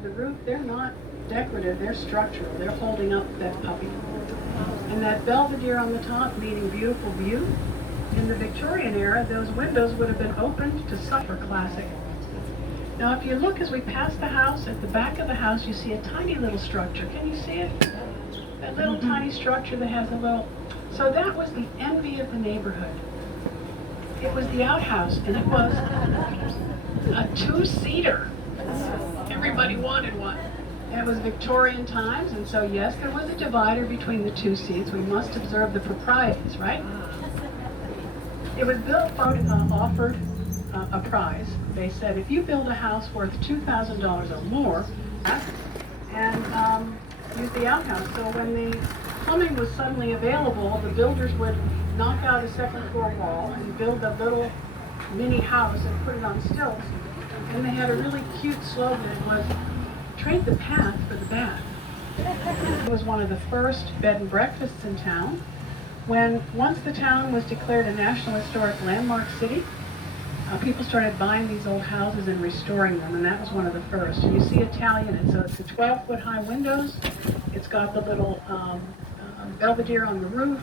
The roof, they're not decorative, they're structural. They're holding up that puppy. And that belvedere on the top, meaning beautiful view. In the Victorian era, those windows would have been opened to suffer classic. Now, if you look as we pass the house, at the back of the house, you see a tiny little structure. Can you see it? That little tiny structure that has a little... So that was the envy of the neighborhood. It was the outhouse, and it was a two-seater. Everybody wanted one. And it was Victorian times, and so yes, there was a divider between the two seats. We must observe the proprieties, right? It was built, offered a prize. They said, if you build a house worth $2,000 or more, and use the outhouse. So when the plumbing was suddenly available, the builders would knock out a second floor wall and build a little mini house and put it on stilts. And they had a really cute slogan. It was, trade the path for the bath. It was one of the first bed and breakfasts in town. Once the town was declared a National Historic Landmark City, people started buying these old houses and restoring them, and that was one of the first. And you see Italian, it's a 12-foot high windows. It's got the little belvedere on the roof.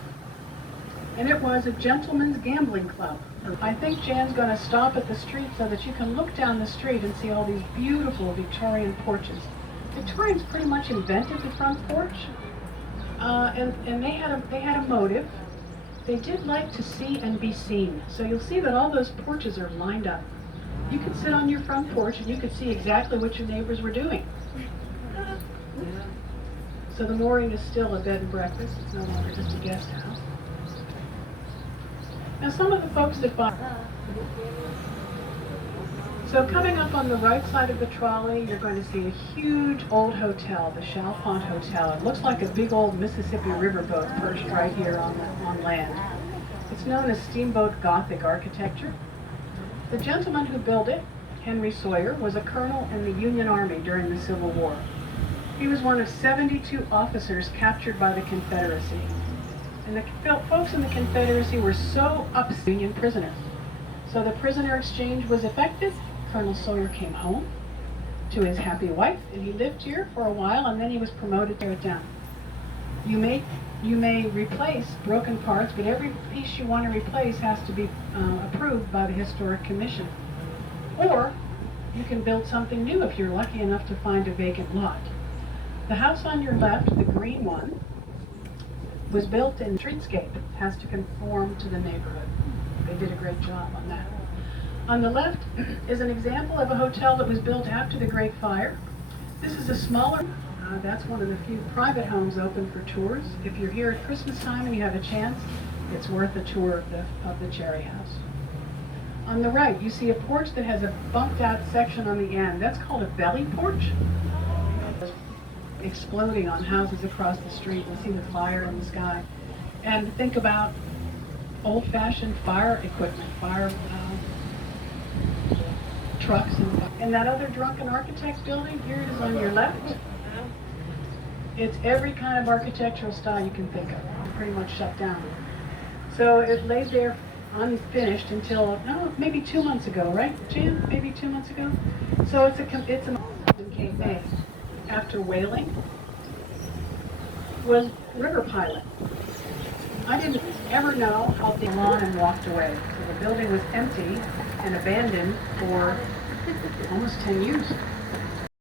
And it was a gentleman's gambling club. I think Jan's going to stop at the street so that you can look down the street and see all these beautiful Victorian porches. Victorians pretty much invented the front porch, and they had a motive. They did like to see and be seen. So you'll see that all those porches are lined up. You could sit on your front porch and you could see exactly what your neighbors were doing. So the mooring is still a bed and breakfast. It's no longer just a guest house. Now some of the folks that buy... So coming up on the right side of the trolley, you're going to see a huge old hotel, the Chalfont Hotel. It looks like a big old Mississippi riverboat perched right here on land. It's known as Steamboat Gothic architecture. The gentleman who built it, Henry Sawyer, was a colonel in the Union Army during the Civil War. He was one of 72 officers captured by the Confederacy. And the folks in the Confederacy were so upset with Union prisoners. So the prisoner exchange was effective. Colonel Sawyer came home to his happy wife, and he lived here for a while, and then he was promoted to tear it down. You may replace broken parts, but every piece you want to replace has to be approved by the Historic Commission. Or you can build something new if you're lucky enough to find a vacant lot. The house on your left, the green one, was built in streetscape. It has to conform to the neighborhood. They did a great job on that. On the left is an example of a hotel that was built after the Great Fire. This is a smaller, that's one of the few private homes open for tours. If you're here at Christmas time and you have a chance, it's worth a tour of the Cherry House. On the right, you see a porch that has a bumped out section on the end. That's called a belly porch. Exploding on houses across the street. You'll see the fire in the sky. And think about old-fashioned fire equipment, fire trucks. And that other drunken architect building, here it is on your left. It's every kind of architectural style you can think of. Pretty much shut down. So it lay there unfinished until, maybe 2 months ago, right, Jan? Maybe 2 months ago? So it's a Cape May. After whaling, was river pilot. I didn't ever know how they lawn and walked away. So the building was empty and abandoned for almost 10 years.